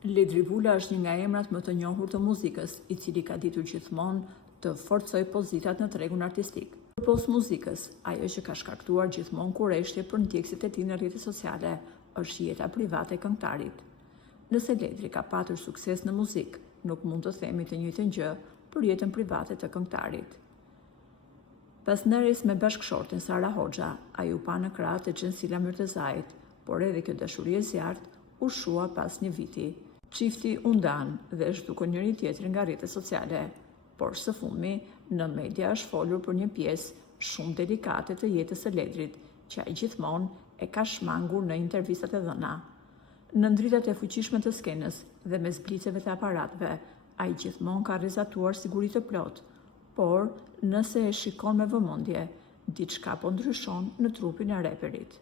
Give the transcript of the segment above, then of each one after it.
Ledri Vula është një nga emrat më të njohur të muzikës, i cili ka ditur gjithmonë të forcojë pozitat në tregun artistik. Përpos muzikës, ajo që ka shkaktuar gjithmonë kurreshtje për ndjekësit e tij në rrjetet sociale është jeta private e këngëtarit. Nëse Ledri ka patur sukses në muzikë, nuk mund të themi të njëjtën gjë për jetën private të këngëtarit. Pas ndërmarrjes me bashkëshorten Sara Hoxha, ai u pa në krah të Xhensila Myrtezait, por edhe kjo dashuri e zjarrt u shua pas një viti. Çifti u ndan dhe zhdukën njëri tjetrin nga rrjetet sociale, por së fundmi në media është folur për një pjesë shumë delikate të jetës së Ledrit, që ai gjithmonë e ka shmangur në intervistat e dhëna. Në ndritat e fuqishme të skenës dhe mes bliceve të aparatëve, ai gjithmonë ka rrezatuar siguri të plotë, por nëse e shikon me vëmendje, diçka po ndryshon në trupin e reperit.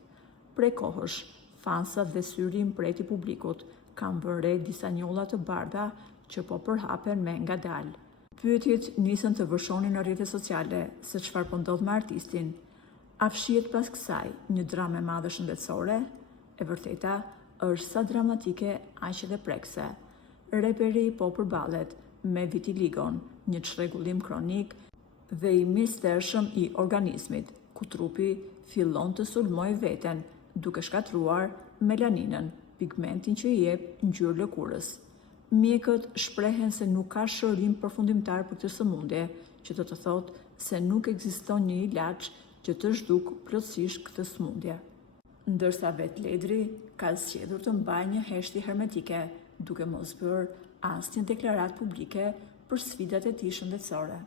Prej kohësh, fansat dhe syri i mpreti publikut kanë vënë re disa njolla të bardha që po përhapen me ngadalë. Pyetjet nisën të vërshonin në rrjetet sociale se çfarë po ndodh me artistin. A fshihet pas kësaj një dramë e madhe shëndetësore? E vërteta është sa dramatike aq edhe prekse. Reperi po përballet me vitiligon, një çrregullim kronik dhe i mistershëm i organizmit, ku trupi fillon të sulmojë veten duke shkatruar melaninën, pigmentin që i jep ngjyrë lëkurës. Mjekët shprehen se nuk ka shërim përfundimtar për këtë sëmundje, që do të thotë se nuk ekziston një ilaç që të zhduk plotësisht këtë sëmundje. Ndërsa vetë Ledri ka zgjedhur të mbajë një heshtje hermetike, duke mos bërë asnjë deklaratë publike për sfidat e tij shëndetësore.